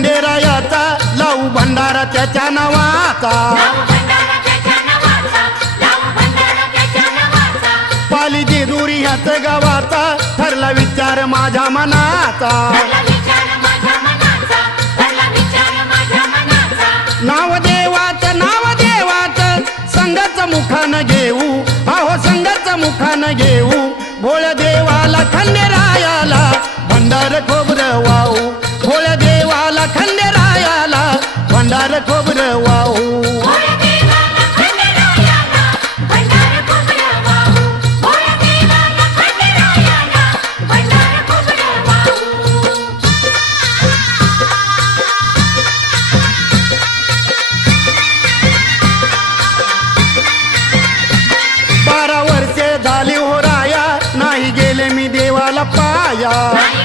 खंडेरायाचा भंडारा त्याच्या नावाचा. लावू भंडारा त्याच्या नावाचा पाली जेजुरी ह्याच गावाचा ठरला विचार माझ्या मनाचा. नाव देवाचं नाव देवाचं संघाचं मुखानं घेऊ. अहो संघाचं मुखानं घेऊ. भोळ देवाला खंडेरायाला भंडार खोबरं वाहू. भंडार खोबरं वाहू. बारा वर्षे झाली हो राया. नाही गेले मी देवाला पाया. नाही